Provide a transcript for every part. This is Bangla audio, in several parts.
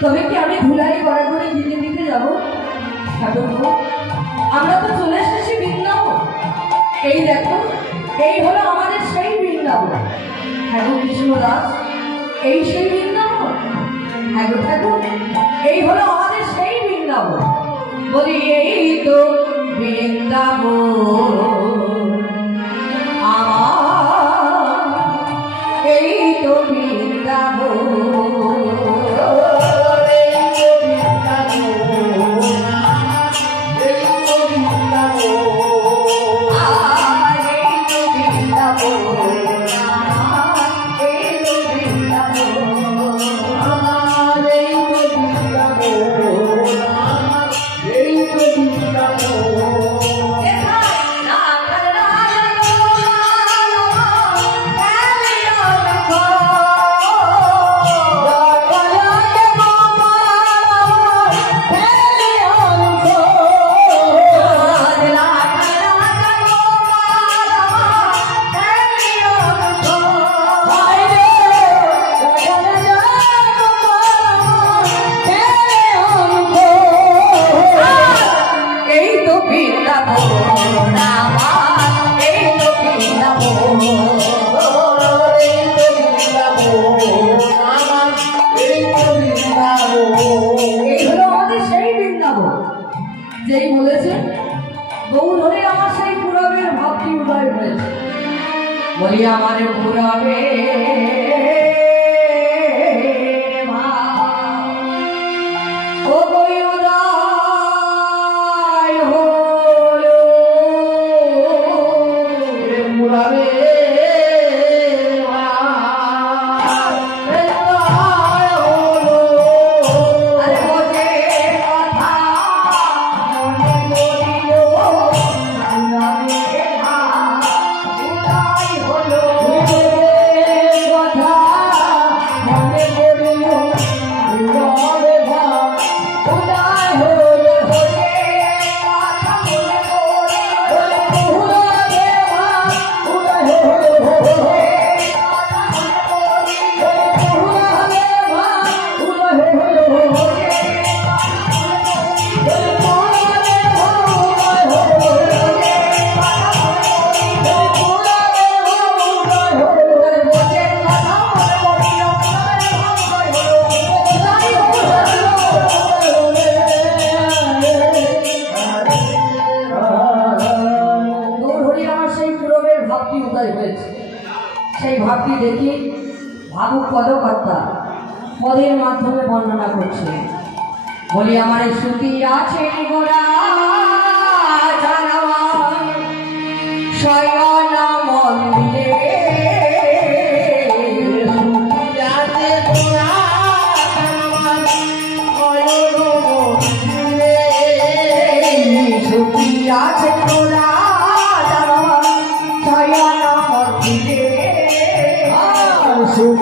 তবে কি আমি ধুলাই গড়া করে গিয়ে দিতে যাবো? আমরা তো চলে এসেছি বৃন্দাবন। এই দেখো, এই হলো আমাদের সেই বৃন্দাবন। হ্যাঁ গো কৃষ্ণ দাস, এই সেই বৃন্দাবন। হ্যাঁ গো ঠাকুর, এই হলো আমাদের সেই বৃন্দাবন। বলি এই তো বৃন্দাবন আমার, এই তো বৃন্দাবন। যেই বলেছে গৌর হলে আমার সেই পুরবের ভাবটি উদয় হয়েছে। বলি আমার পুরবে ও বই উদয় হলো পুরবে সেই ভাবটি দেখি ভাবুক পদকর্তা পদের মাধ্যমে বর্ণনা করছে। বলি আমার শ্রুতি আছে গোরা শয়ন মন্দিরে শ্রুতি আছে গোরা শয়ন মন্দিরে Oh,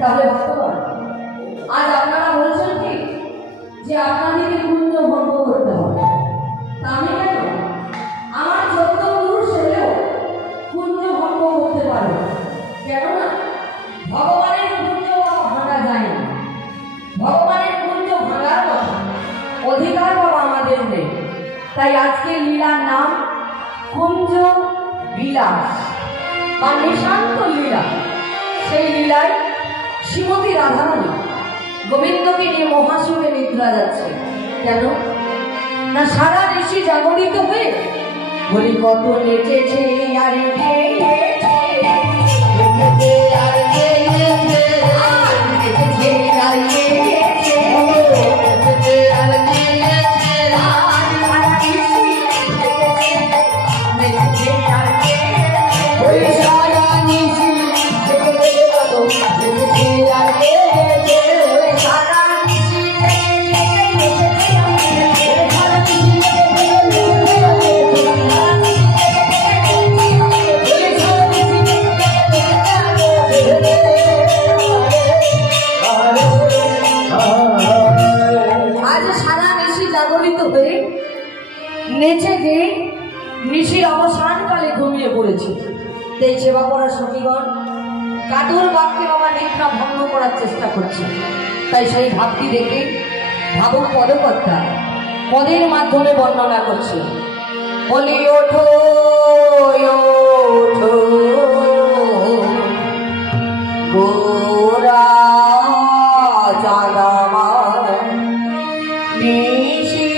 তাহলে ভক্তগণ, আজ আপনারা বলছেন কি যে আপনাদেরকে কুঞ্জ ভঙ্গ করতে হবে। তা আমি কেন? আমার 14 পুরুষ এলেও কুঞ্জ ভঙ্গ করতে পারে। কেননা ভগবানের কুঞ্জ ভাঙা যায় না। ভগবানের কুঞ্জ ভাঙার কথা অধিকার বাবা আমাদের নেই। তাই আজকে লীলার নাম কুঞ্জ বিলাস বা নিশান্ত লীলা। সেই লীলায় শ্রীমতী রাধারানী গোবিন্দকে নিয়ে মহাসুরে নিদ্রা যাচ্ছে। কেন না সারা ঋষি জাগরিত হয়ে বলি কত নেচেছে আর গেয়েছে, নেচেছে আর গেয়েছে, আর নেচেছে আর গেয়েছে, নেচেছে আর গেয়েছে, আর সারা ঋষি নেচেছে আর গেয়েছে, ওই সারা ঋষি নেচে গিয়ে নিশির অবসানকালে ঘুমিয়ে পড়েছে। তাই সেবা করার সখীগণ কাতর বাক্যে বাবা নিদ্রা ভঙ্গ করার চেষ্টা করছে। তাই সেই ভাবটি দেখে ভাবুক পদকর্তা পদের মাধ্যমে বর্ণনা করছে। বলি ওঠো ওঠো গোরা জাগামার নিশি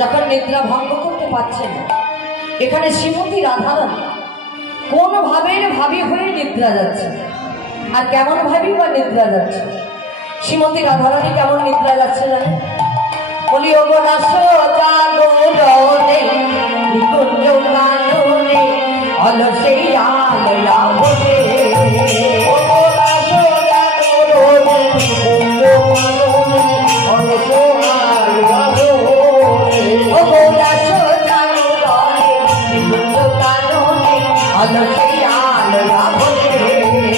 যখন নিদ্রা ভঙ্গ করতে পারছেন এখানে শ্রীমতী রাধারানী কোন ভাবের ভাবি হয়ে নিদ্রা যাচ্ছে আর কেমন ভাবি বা নিদ্রা যাচ্ছে। শ্রীমতী রাধারানী কেমন নিদ্রা যাচ্ছে জানেন? বলি ওগো রাসো জাগরণে নিকুঞ্জ কাননে অলসে আলয়া বলে ওগো রাসো জাগরণে নিকুঞ্জ কাননে অলসে আলয়া বলে ওগো রাসো জাগরণে নিকুঞ্জ কাননে অলসে আলয়া বলে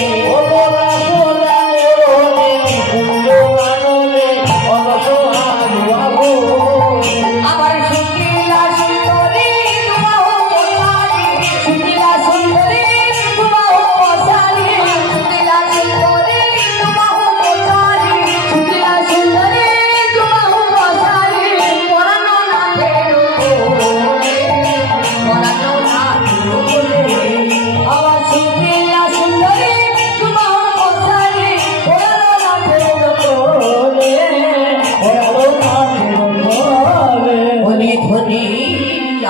ওগো রাসো জাগরণে নিকুঞ্জ কাননে অলসে আলয়া বলে আমার শুকিলা সুন্দরী তোমাও পোশালি শুকিলা সুন্দরী তোমাও পোশালি শুকিলা সুন্দরী তোমাও পোশালি শুকিলা সুন্দরী তোমাও পোশালি পরানো না ফেরো পরানো না ফেরো আমার শুকিলা সুন্দরী তোমাও পোশালি পরানো না ফেরো ধনী ধনী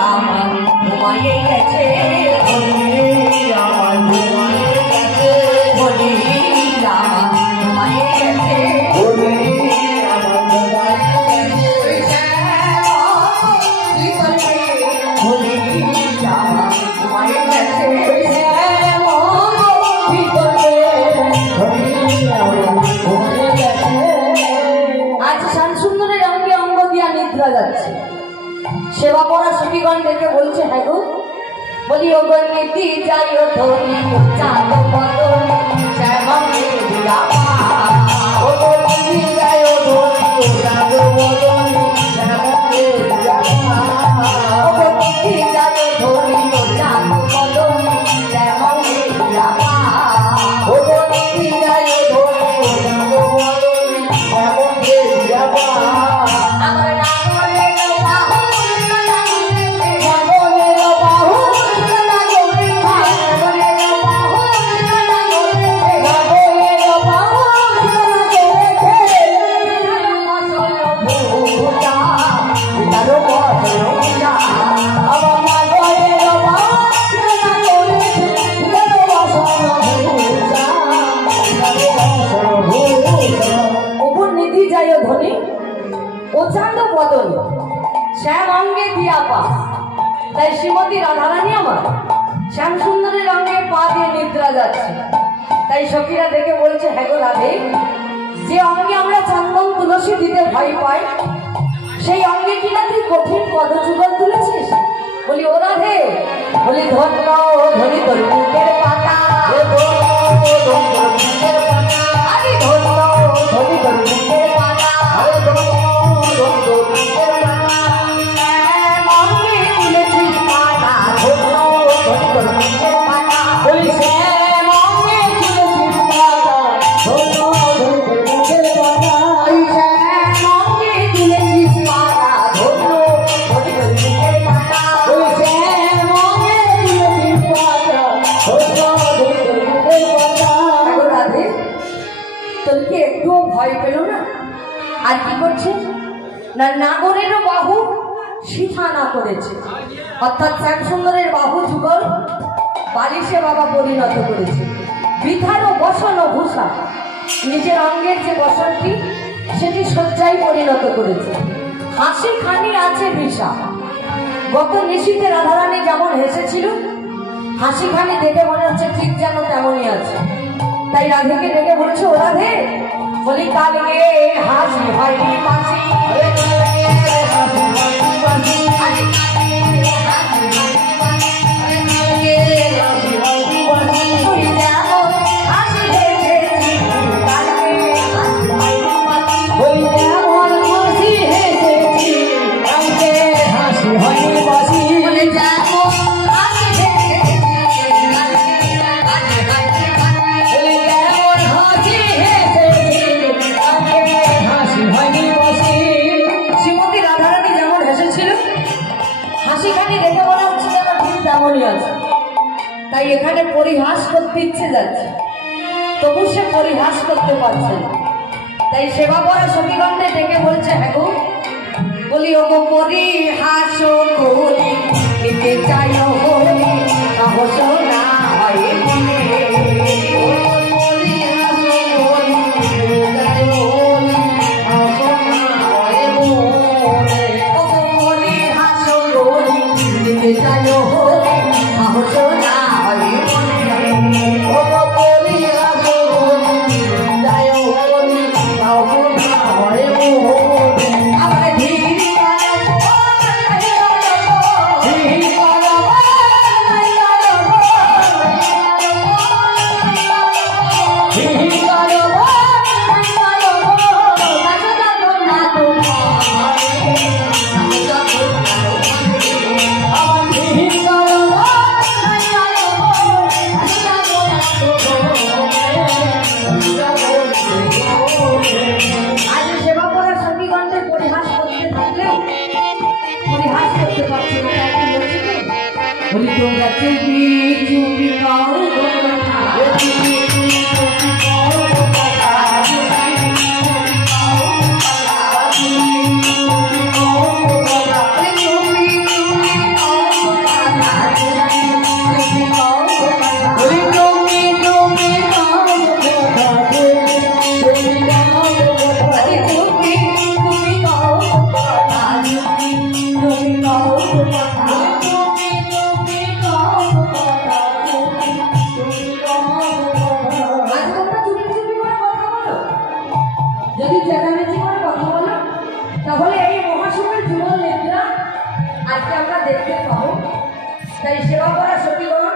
আমার ঘুমায়ে গেছে ধনী আমার ঘুমায়ে গেছে ধনী আমার ঘুমায়ে গেছে ধনী আমার ঘুমায়ে গেছে ধনী আমার ঘুমায়ে গেছে আজ শ্যামসুন্দরের অঙ্গে অঙ্গ দিয়া নিদ্রা যাচ্ছে। সেবা করা সখীগণ ডেকে বলছে হ্যাঁ গো বলি ও গো নীতি যাই ও ধনী চাঁদ বদনী শ্যামঙ্গে দিয়া ও গো নীতি যাই ও ধনী চাঁদ বদনী শ্যামঙ্গে দিয়া ও গো নীতি যাই ও ধনী চাঁদ বদনী শ্যামঙ্গে দিয়া ও গো নীতি যাই ও ধনী চাঁদ বদনী শ্যামঙ্গে দিয়া আমার শ্যাম অঙ্গে দিয়া পা তাই শ্রীমতী রাধারানী আমার শ্যাম সুন্দরের অঙ্গে পা দিয়ে নিদ্রা যাচ্ছে। তাই সখীরা দেখে বলছে হ্যাঁ গো রাধে যে অঙ্গে আমরা চন্দন তুলসী দিতে ভয় পাই সেই অঙ্গে কিনা তুই কঠিন পদযুগল তুলেছিস। বলি ও রাধে বলি ধন্য ধরি তোর বুকের পাতা আরে ধন্য ধরি তোর বুকের পাতা আর কি করছে না, নাগরেরও বাহু সিথানা করেছে, অর্থাৎ শ্যামসুন্দরের বাহু যুগল বালিশে বাবা পরিণত করেছে। বৃথারও বসন ও ভূষা, নিজের অঙ্গের যে বসনটি সেটি শয্যায় পরিণত করেছে। হাসি খানি আছে বিষা। গত নিশীতে রাধারানী যেমন হেসেছিল, হাসি খানি দেখে মনে হচ্ছে ঠিক যেন তেমনই আছে। তাই রাধেকে ডেকে বলছে, ও রাধে, বলি কালকে হাসি হয়নি বাসি, তাই এখানে পরিহাস করতে ইচ্ছে যাচ্ছে, তবু সে পরিহাস করতে পারছে না। তাই সেবা করা সখীগণকে ডেকে বলছে, হ্যাঁ গো, বলি ও গো পরিহাস করি নিতে চাই হরি, সাহস না হয় মনে, তোমরা চুপি চুপি কাউ যদি চেঁচামেচি করে কথা বলো তাহলে এই মহাসুখের জীবন নেত্রা আজকে আমরা দেখতে পাবো। তাই সেবা করা সখীগণ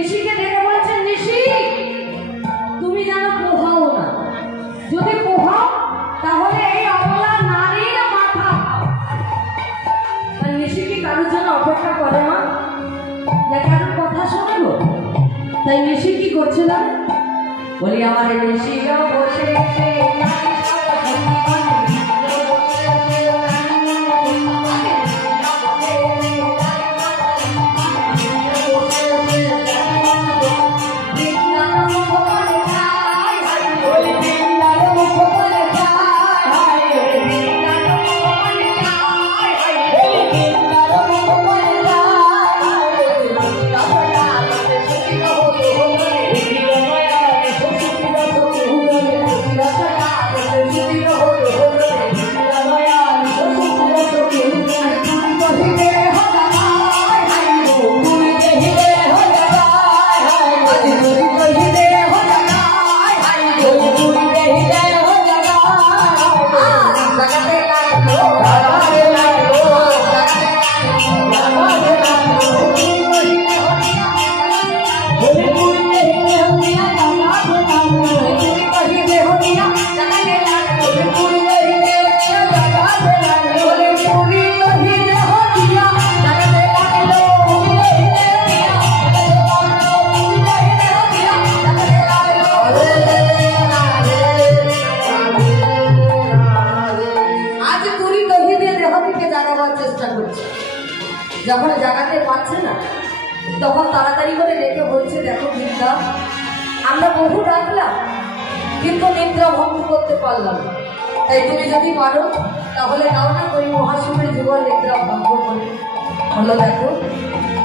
ঋষিকে ডেকে বলছেন, ঋষি তুমি যেন পোহাও না, যদি পোহাও তাহলে এই অবলা নারীর মাথা। ঋষি কি কারোর জন্য অপেক্ষা করে না, কারোর কথা শোনাবো? তাই ঋষি কি করছে না, বলি আমার ঋষি বসে যখন জাগাতে পারছে না তখন তাড়াতাড়ি করে ডেকে বলছে, দেখো বৃন্দা, আমরা বহু ডাকলাম কিন্তু নিদ্রা ভঙ্গ করতে পারলাম। তাই তুমি যদি পারো তাহলে তাও না ওই মহাসুখের যুগল নিদ্রা ভঙ্গ করে হলো। দেখো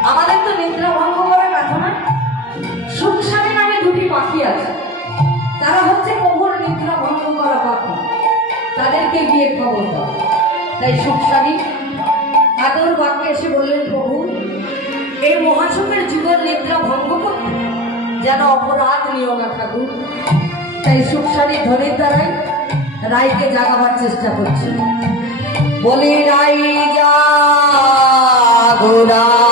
আমাদের তো নিদ্রা ভঙ্গ করার কথা নয়, সুখসানী নামে দুটি পাখি আছে, তারা হচ্ছে প্রভুর নিদ্রা ভঙ্গ করা পাখি, তাদেরকে গিয়ে খবর দাও। তাই সুখসানী আদর বাক্যে এসে বললেন, প্রভু এই মহাসুখের যুগল নিদ্রা ভঙ্গ করতে যেন অপরাধ নিও না ঠাকুর। তাই সুখসানী ধনের দ্বারাই রায়কে জাগাবার চেষ্টা করছে। বলি রাই জাগো রাই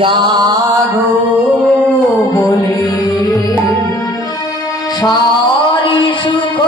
জাগো বলি সারি সুখ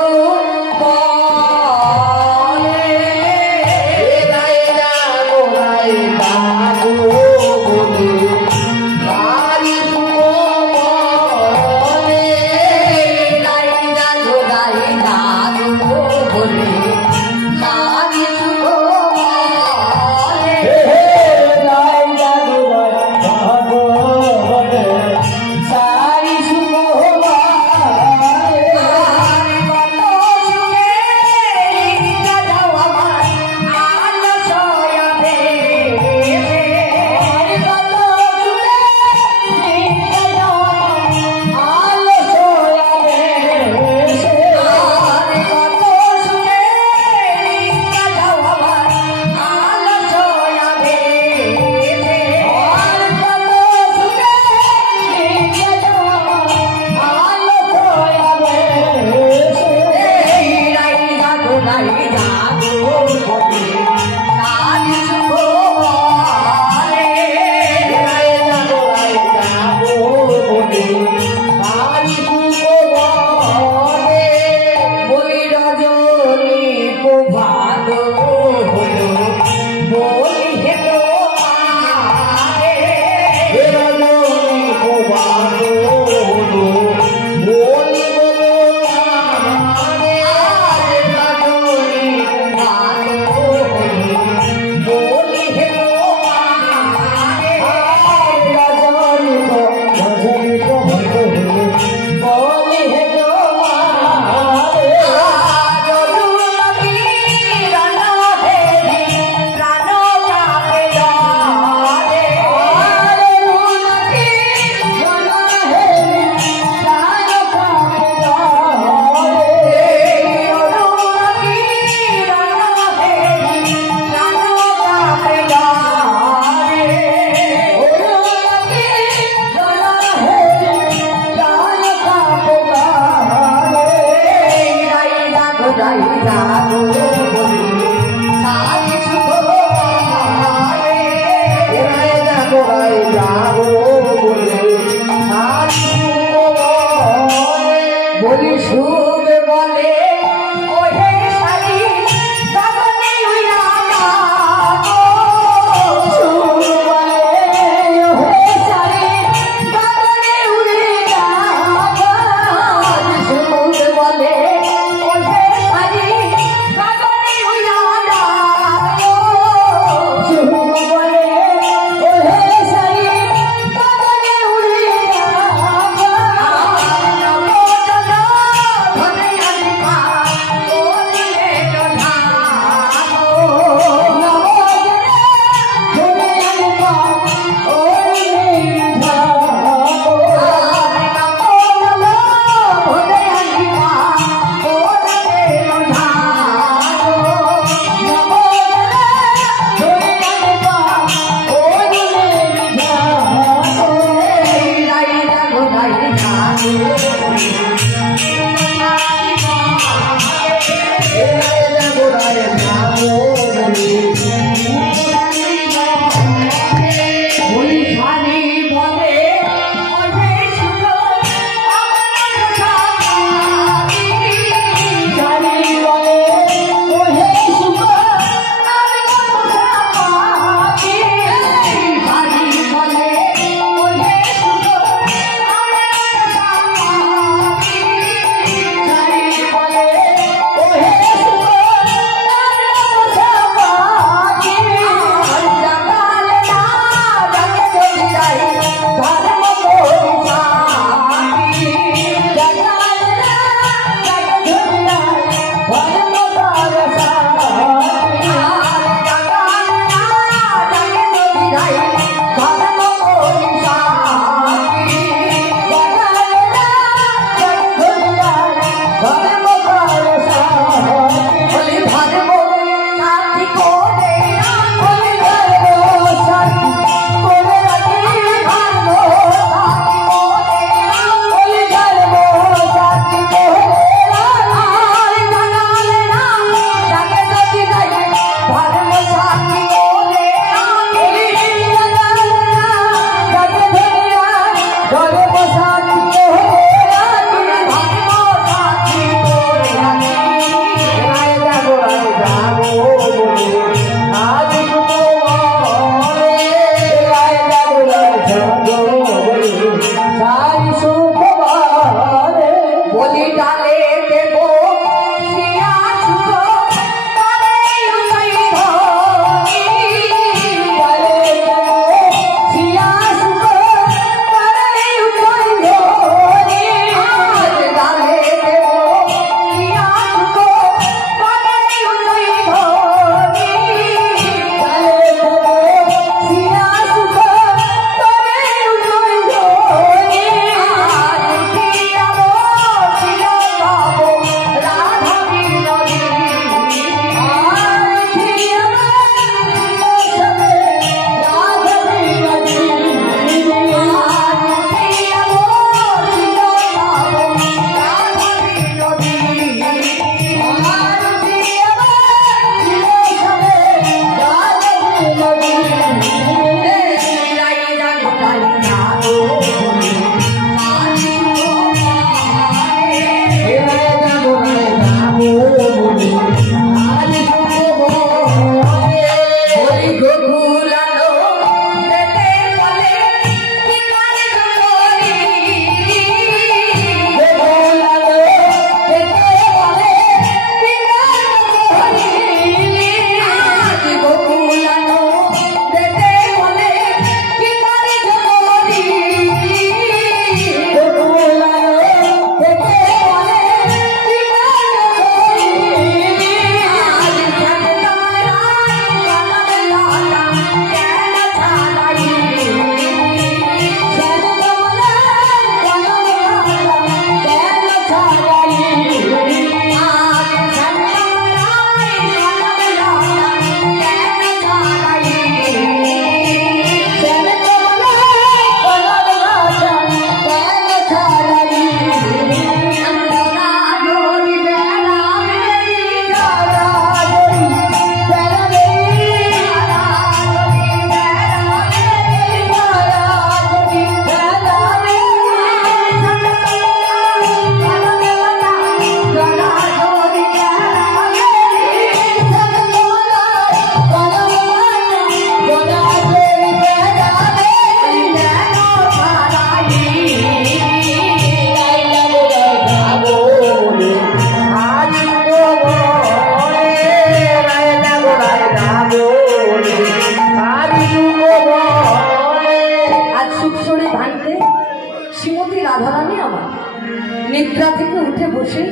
निद्रा থেকে উঠে বসে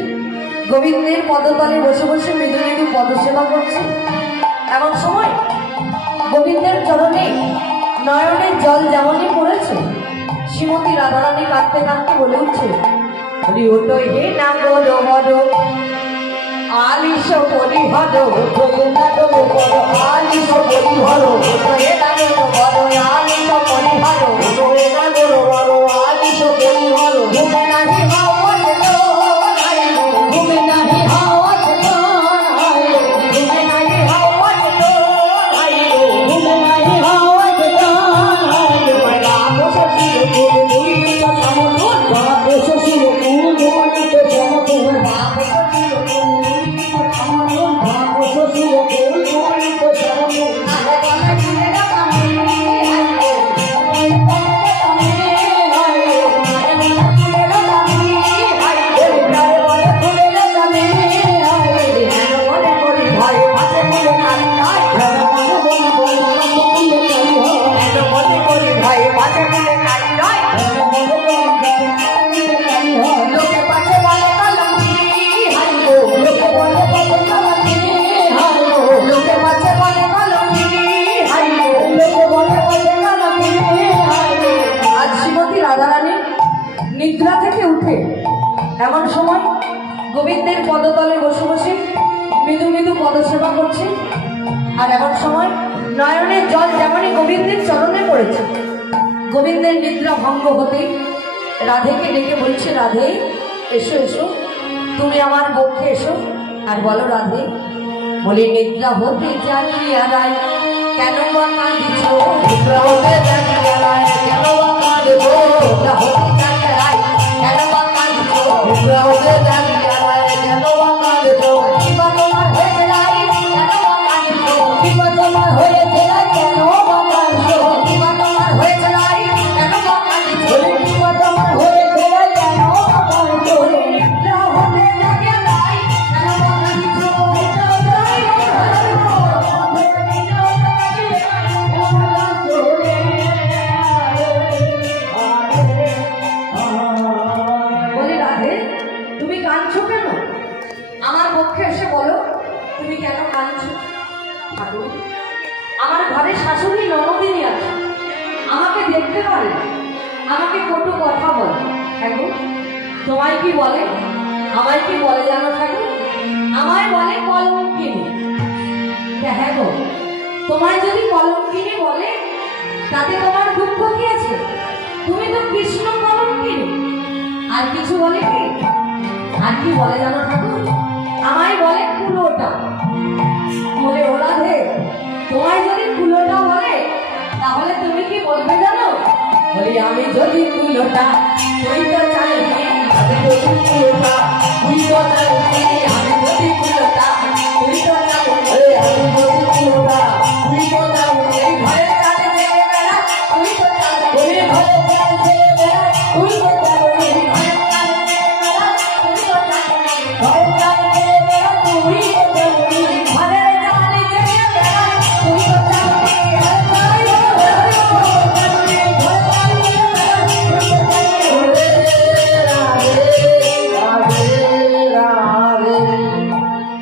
গোবিন্দের পদতলে বসে বসে মৃদু মৃদু পদসেবা করছে। এমন সময় গোবিন্দের চরণে নয়নের জল যেমনই পড়েছে, শ্রীমতী রাধারানী কাঁদতে কাঁদতে বলে উঠছে, ওটো হে না বড় বড় আলিশ পরিহর, আলিশ পরিহর, হে না বড় আলিশ পরিহর, আলিশ পরিহর, ঘুমে নাহি হাওয়াত ঘুমে নাহি হাওয়াত ঘুমে নাহি হাওয়াত ঘুমে নাহি হাওয়াত বাবা শ্বশুর কুল মুইত সমতুল, বাবা শ্বশুর কুল মুইত সমতুল, বাবা শ্বশুর কুল মুইত সমতুল, বাবা শ্বশুর কুল মুইত সমতুল। निद्रा থেকে উঠে এমন সময় গোবিন্দের পদতলে বসে বসে মৃদু মৃদু পদসেবা করছে। আর এমন সময় নয়নের জল যেমনই গোবিন্দের চরণে পড়েছে, গোবিন্দের নিদ্রা ভঙ্গ হতেই রাধেকে ডেকে বলছে, রাধে এসো এসো, তুমি আমার বক্ষে এসো। আর বলো রাধে, বলি নিদ্রা হতে জাগিয়া রায় কেন বা কাঁদিছ, নিদ্রা হতে জাগিয়া রায় কেন বা কাঁদিছ, নিদ্রা হতে জাগিয়া রায় কেন বা কাঁদিছ, নিদ্রা হতে জাগিয়া রায় কেন বা কাঁদিছ, কিবা তোমার হয়েছে রায় কেন বা কাঁদিছ, কিবা তোমার হয়েছে রায় কেন বা কাঁদিছ, কিবা তোমার হয়েছে রায় কেন বা কাঁদিছ, কিবা তোমার হয়েছে রায় কেন বা কাঁদিছ, নিদ্রা হতে জাগিয়া রায় কেন বা কাঁদিছ, আমার ঘরে শাশুড়ি ননদিনী আছে, আমাকে দেখতে পারে, আমাকে কটু কথা বলে। ঠাকুর তোমায় কি বলে, আমায় কি বলে জানো ঠাকুর? আমায় বলে কলঙ্কিনী। হ্যাঁ গো, তোমায় যদি কলঙ্কিনী বলে তাতে তোমার দুঃখ কি আছে? তুমি তো কৃষ্ণ কলঙ্কিনী। আর কিছু বলে কি? আর কি বলে জানো ঠাকুর? আমায় বলে কুলোটা। বলে ও রাধে, তোমায় যদি কুলোটা বলে বলি আমি যদি কুলোটা তুই তো চালবি, আমি যদি কুলোটা তুই তো চালবি, আমি যদি কুলোটা তুই তো চালবি, আমি যদি কুলোটা তুই তো চালবি, ঘরে চালে যেতে বেড়া তুই তো চালবি, ঘরে চালে যেতে বেড়া তুই তো চালবি, ঘরে চালে যেতে বেড়া তুই তো চালবি, ঘরে চালে যেতে বেড়া তুই তো চালবি, ঘরে চালে যেতে বেড়া তুই তো চালবি।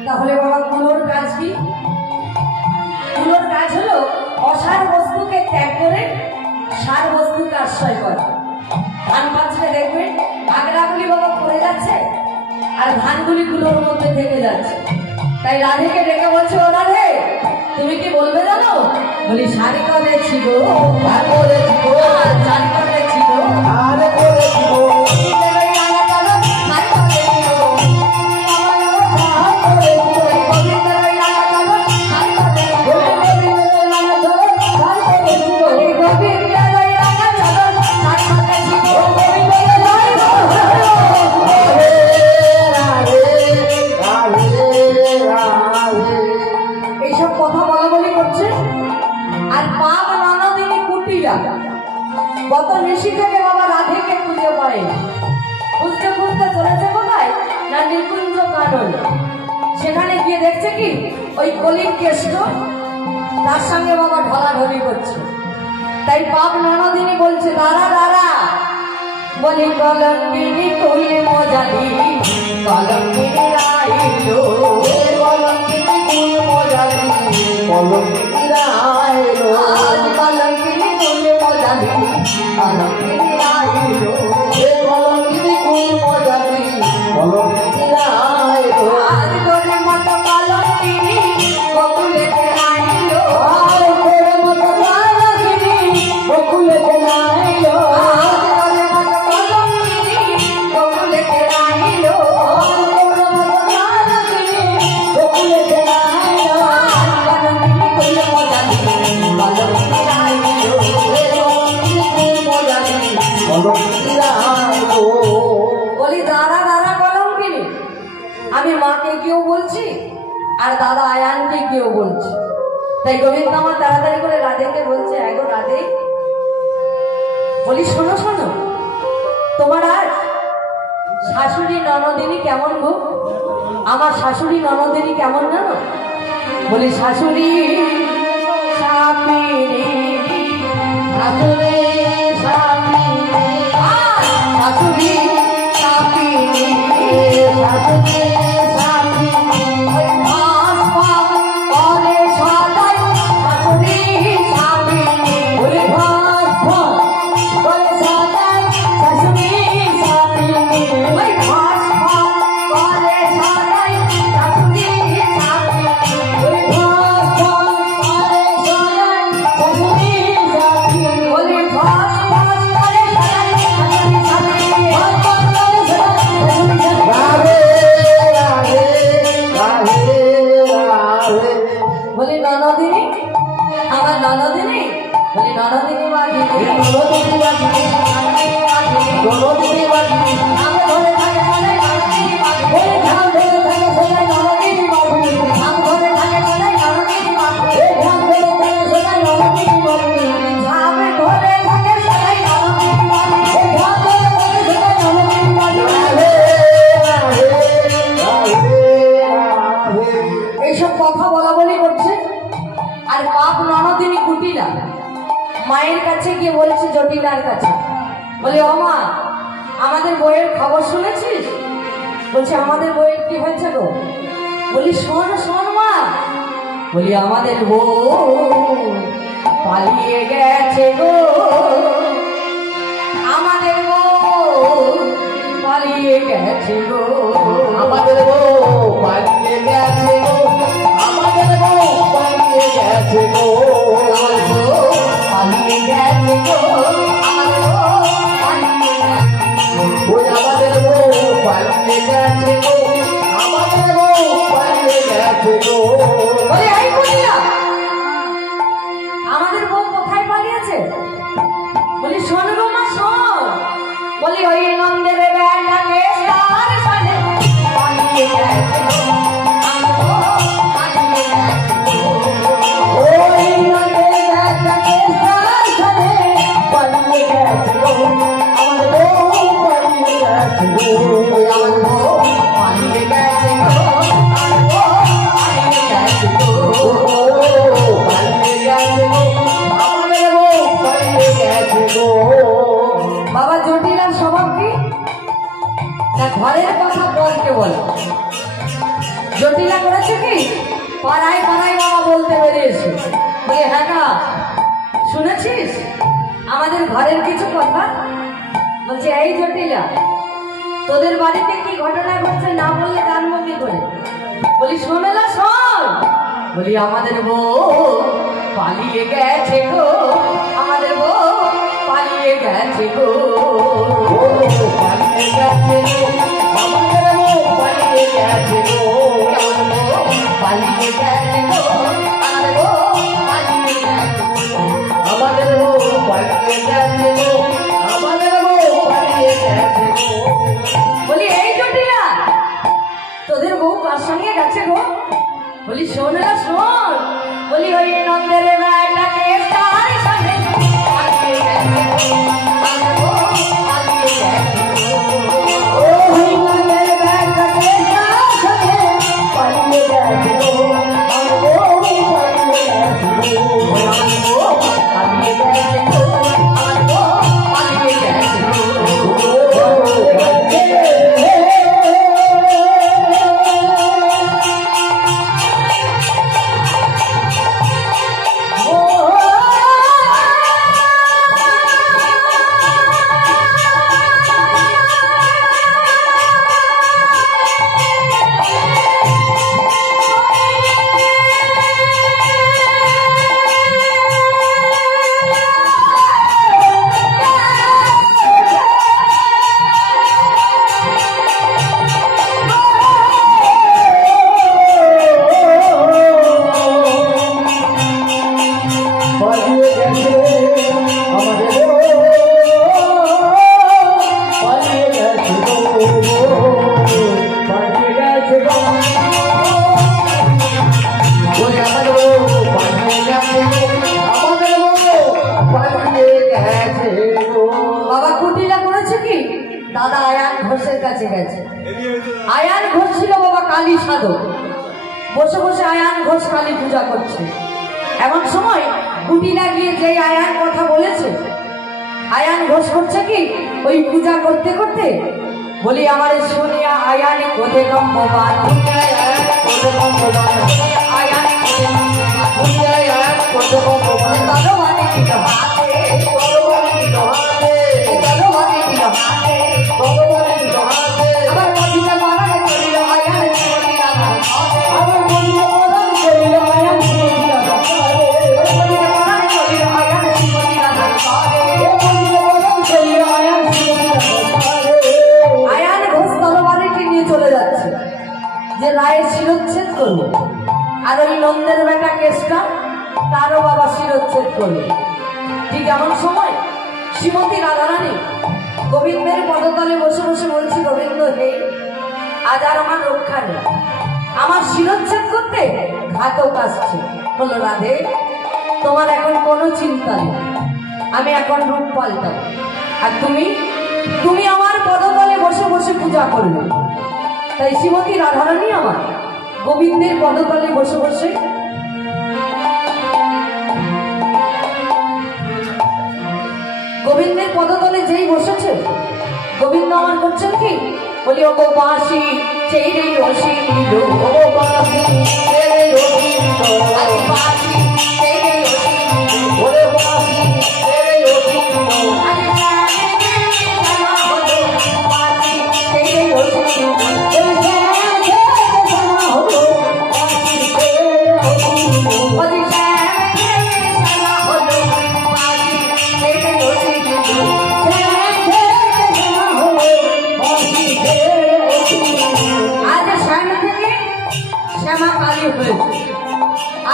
তাহলে বাবা কুলোর কাজ কি? কুলোর কাজ হলো অসার বস্তুকে ত্যাগ করে সার বস্তুকে আশ্রয় করা। ধান পাঁচলে দেখবেন আগড়াগুলি বাবা পড়ে যাচ্ছে আর ধানগুলি কুলোর মধ্যে থেকে যাচ্ছে। তাই রাধেকে ডেকে বলছে, ও রাধে তুমি কি বলবে জানো? বলি শাড়ি করেছি গো, আর করেছি গো, শাড়ি করেছি গো, আর করেছি গো, কত ঋষি থেকে বাবা রাধেকে খুঁজে পায় না। খুঁজতে খুঁজতে চলেছে কোথায় না নিকুঞ্জ কানন। সেখানে গিয়ে দেখছে কি ওই কলির কেষ্ট তার সঙ্গে বাবা ঢলাঢলি করছে। তাই পাপ ননদিনী বলছে, দাঁড়া দাঁড়া, বলি কলঙ্কিনী তুলে মজা দিবি, কলঙ্কিনী রাইলো, কলঙ্কিনী তুলে মজা দিবি, কলঙ্কিনী রাইলো, কলঙ্কিনী তুলে মজা দিবি, কলঙ্কিনী রাইলো, কলঙ্কিনী তুলে মজা দিবি, কলঙ্কিনী রাইলো, আজ তোর মতো কলঙ্কিনী বকুলেতে রাইলো, আজ তোর মতো কলঙ্কিনী বকুলেতে রাইলো, আজ তোর মতো কলঙ্কিনী বকুলেতে রাইলো, আজ তোর মতো কলঙ্কিনী বকুলেতে রাইলো, কলঙ্কিনী তুলে মজা দিবি, কলঙ্কিনী রাইলো, কলঙ্কিনী তুলে মজা দিবি, কলঙ্কিনী রাইলো। বলি দাঁড়া দাঁড়া কলঙ্কিনী, আমি মাকে কেউ বলছি আর দাদা আয়ানকে কেউ বলছি। তাই গোবিন্দ আমার তাড়াতাড়ি করে রাধেকে বলছে, এগো রাধে, বলি শোনো শোনো, তোমার আজ শাশুড়ি ননদিনী কেমন গো? আমার শাশুড়ি ননদিনী কেমন জানো? বলি শাশুড়ি শাশুড়ি শাশুড়ি শাশুড়ি শাশুড়ি শাশুড়ি বলি ননদিনী, আমার ননদিনী, বলি ননদিনী বাজি, ননদিনী বাজি, ননদিনী বাজি, আমি ঘরে থাকে সদাই ননদিনী বাজি, বলি ধাম ধরে থাকে সদাই ননদিনী বাজি, ধাম ধরে থাকে সদাই ননদিনী বাজি, ধাম ধরে থাকে সদাই ননদিনী বাজি, ধাম ধরে থাকে সদাই ননদিনী বাজি, ধাম ধরে থাকে সদাই ননদিনী বাজি। এইসব কথা বলা বলি করছে আর পাপ ননদিনী কুটিলা মায়ের কাছে গিয়ে বলছে জটিলার কাছে, বলে ও মা, আমাদের বইয়ের খবর শুনেছিস? বলছে আমাদের বইয়ের কি হয়েছে গো? বলি শোন শোন মা, বলি আমাদের বউ পালিয়ে গেছে গো, আমাদের বউ পালিয়ে গেছে গো, আমাদের বউ পালিয়ে গেছে গো, আমাদের বউ পালিয়ে গেছে গো, পালিয়ে গেছে গো, আমাদের বউ পালিয়ে গেছে গো, আমাদের বউ পালিয়ে গেছে গো। বলে এই বলিয়া আমাদের বউ কোথায় পালিয়েছে? বলি শোন গো গো। বাবা জটিলার স্বভাব কি না ঘরের কথা বলতে বলে। জটিলা করেছে কি পাড়ায় পাড়ায় বাবা বলতে বেরিয়েছে বলে হ্যাঁ না শুনেছিস আমাদের ঘরের কিছু কথা। বলছে এই জটিলা তোদের বাড়িতে কি ঘটনা ঘটছে না বললে জানবো কি করে। বলি শোনে না শোন। বলি আমাদের বউ পালিয়ে গেছে গো, আমাদের বউ পালিয়ে গেছে গো, পালিয়ে গেছে গো, আমাদের বউ পালিয়ে গেছে গো, পালিয়ে গেছে গো, আমাদের বউ পালিয়ে গেছে গো, আমাদের বউ পালিয়ে গেছে গো, আমাদের বউ পালিয়ে গেছে গো। বলি এই জটিলা তোদের বউ কার সঙ্গে গেছে গো। বলি শোন না শোন। বলি ওই নন্দের বেটাকে তার সঙ্গে পালিয়ে গেছে গো, আমাদের বউ পালিয়ে গেছে গো, ওই নন্দের বেটাকে তার সঙ্গে পালিয়ে গেছে গো, আমার বউ পালিয়ে গেছে গো, আমাদের বউ পালিয়ে গেছে গো, আমাদের বউ পালিয়ে গেছে গো। পালিয়ে গেছে আমাদের বউ, পালিয়ে গেছে গো, পালিয়ে গেছে গো, ওই আমাদের বউ পালিয়ে গেছে গো, আমাদের বউ পালিয়ে গেছে গো। বাবা কুটিলা করেছে কি দাদা আয়ান ঘোষের কাছে গেছে। আয়ান ঘোষ ছিল বাবা কালী সাধক। বসে বসে আয়ান ঘোষ কালী পূজা করছে। এমন সময় কুটিলা গিয়ে যে আয়ান কথা বলেছে আয়ান ঘোষ করছে কি ওই পূজা করতে করতে বলি আমার শুনিয়া আয়ানে কোথে গম্ভবান আয়ানে কোথে গম্ভবান তরবারি দিল হাতে তরবারি দিল হাতে তরবারি দিল হাতে ভগবান জহাতে আবার কবিতা বানানো করিল আয়ান করিলা আমার বন্ধু প্রদান করিল আয়ান করিলা ধারে, কবিতা বানানো করিল আয়ান করিলা বন্ধু প্রদান করিল আয়ান করিলা ধারে। আয়ান ঘোষ তরবারিটি নিয়ে চলে যাচ্ছে যে রায়ের শিরোচ্ছেদ করবে। আর ওই নন্দের বেটা কেসটা তারও বাবা শিরোচ্ছেদ করবে। ঠিক এমন সময় শ্রীমতী রাধারানী গোবিন্দের পদতলে বসে বসে বলছি গোবিন্দ হে আজ আর আমার রক্ষা নেই, আমার শিরোচ্ছেদ করতে ঘাতক আসছে। বললো রাধে তোমার এখন কোনো চিন্তা নেই, আমি এখন রূপ পাল্টাবো আর তুমি তুমি আমার পদতলে বসে বসে পূজা করবে। তাই শ্রীমতী রাধারানী আমার গোবিন্দের পদতলে বসে বসে গোবিন্দের পদতলে যেই বসেছে গোবিন্দ আমার করছেন কি বলি ও গো বাঁশি সেই রে রসি ও বাঁশি সেই রে রসি বাঁশি সেই রে রসি ওরে বাঁশি রে রসি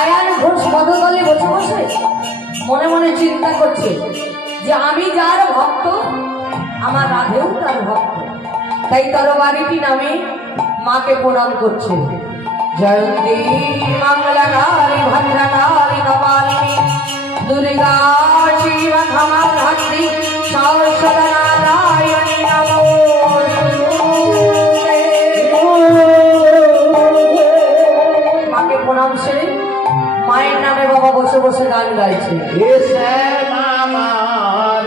আয়ান ঘোষ পদতলে বসে বসে মনে মনে চিন্তা করছে যে আমি যার ভক্ত আমার রাধেও তার ভক্ত। তাই তরবারিটি নামে মাকে প্রণাম করছে। জয়ন্তী মঙ্গলকারী ভদ্রকারী কপালিনী দুর্গা শিব ক্ষমা ধাত্রী সরস্বতী নারায়ণী নমস্তে। মাকে প্রণাম সেরে মায়ের নামে বাবা বসে বসে গান গাইছে। এ শ্যাম আমার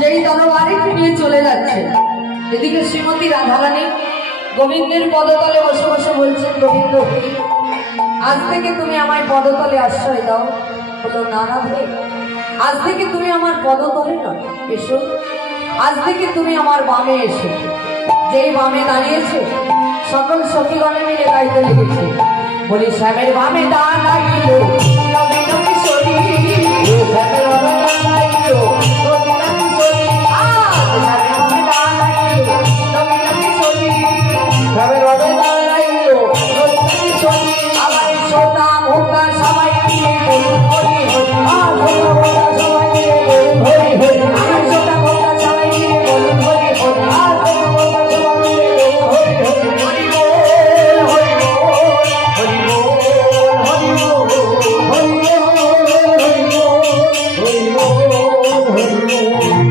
যেই তরবারি ফিরিয়ে চলে যাচ্ছে। এদিকে শ্রীমতী রাধারানী গোবিন্দের পদতলে বসে বসে বলছেন, গোবিন্দ আজ থেকে তুমি আমায় পদতলে আশ্রয় দাও। বললো না না ভাই, আজ থেকে তুমি আমার পদতলে নয়, এসো আজ থেকে তুমি আমার বামে এসো। যেই বামে দাঁড়িয়েছে সকল সখীগণে মিলে গাইতে লেগেছে, বলি শ্যামের বামে দাঁড়াইল নবীন কিশোরী, শ্যামের বামে দাঁড়াইল নবীন কিশোরী, শ্যামের বামে দাঁড়াইল নবীন কিশোরী, শ্যামের বামে দাঁড়াইল নবীন কিশোরী। আমার শ্রোতা ভোক্তা সবাই মিলে বলুন হরি হরি, শ্রোতা ভোক্তা সবাই মিলে বলুন হরি হরি, আমার শ্রোতা ভোক্তা সবাই মিলে বলুন হরি হরি, শ্রোতা ভোক্তা সবাই মিলে বলুন হরি হরি।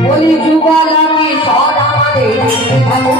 বলি যুগলা কি সদ আমাদের এমন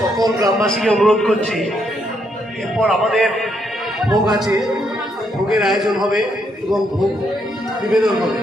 সকল গ্রামবাসীকে অনুরোধ করছি, এরপর আমাদের ভোগ আছে, ভোগের আয়োজন হবে এবং ভোগ নিবেদন হবে।